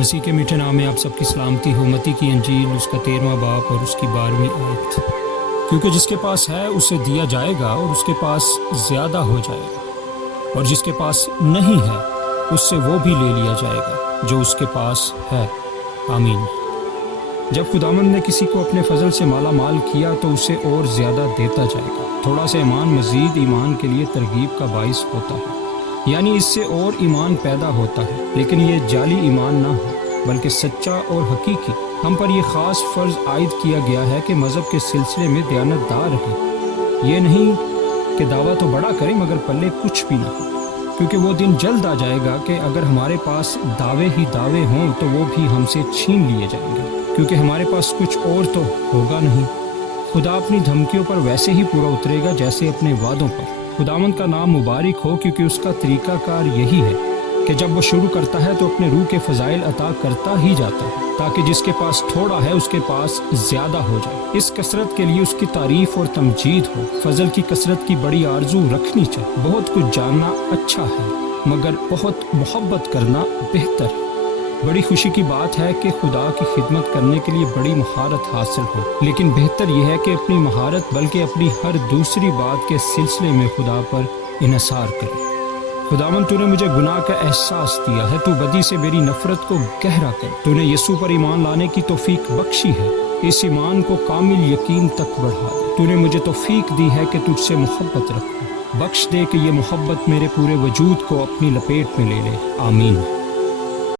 مسیح کے میٹھے نام میں آپ سب کی سلامتی ہو۔ متی کی انجیل اس کا 13واں باب اور اس کی 12ویں آیت۔ کیونکہ جس کے پاس ہے اسے دیا جائے گا اور اس کے پاس زیادہ ہو جائے گا، اور جس کے پاس نہیں ہے اس سے وہ بھی لے لیا جائے گا جو اس کے پاس ہے۔ آمین۔ جب خداوند نے کسی کو اپنے فضل سے مالا مال کیا تو اسے اور زیادہ دیتا جائے گا۔ تھوڑا سا ایمان مزید ایمان کے لیے ترغیب کا باعث ہوتا ہے، یعنی اس سے اور ایمان پیدا ہوتا ہے، لیکن یہ جعلی ایمان نہ ہو بلکہ سچا اور حقیقی۔ ہم پر یہ خاص فرض عائد کیا گیا ہے کہ مذہب کے سلسلے میں دیانت دار رہیں۔ یہ نہیں کہ دعویٰ تو بڑا کریں مگر پلے کچھ بھی نہ ہو، کیونکہ وہ دن جلد آ جائے گا کہ اگر ہمارے پاس دعوے ہی دعوے ہوں تو وہ بھی ہم سے چھین لیے جائیں گے، کیونکہ ہمارے پاس کچھ اور تو ہوگا نہیں۔ خدا اپنی دھمکیوں پر ویسے ہی پورا اترے گا جیسے اپنے وعدوں پر۔ خداوند کا نام مبارک ہو، کیونکہ اس کا طریقہ کار یہی ہے کہ جب وہ شروع کرتا ہے تو اپنے روح کے فضائل عطا کرتا ہی جاتا ہے، تاکہ جس کے پاس تھوڑا ہے اس کے پاس زیادہ ہو جائے۔ اس کثرت کے لیے اس کی تعریف اور تمجید ہو۔ فضل کی کثرت کی بڑی آرزو رکھنی چاہیے۔ بہت کچھ جاننا اچھا ہے مگر بہت محبت کرنا بہتر ہے۔ بڑی خوشی کی بات ہے کہ خدا کی خدمت کرنے کے لیے بڑی مہارت حاصل ہو، لیکن بہتر یہ ہے کہ اپنی مہارت بلکہ اپنی ہر دوسری بات کے سلسلے میں خدا پر انحصار کرے۔ خداوند تو نے مجھے گناہ کا احساس دیا ہے، تو بدی سے میری نفرت کو گہرا کر۔ تو نے یسوع پر ایمان لانے کی توفیق بخشی ہے، اس ایمان کو کامل یقین تک بڑھا دے۔ تو نے مجھے توفیق دی ہے کہ تجھ سے محبت رکھوں۔ بخش دے کہ یہ محبت میرے پورے وجود کو اپنی لپیٹ میں لے لے۔ آمین۔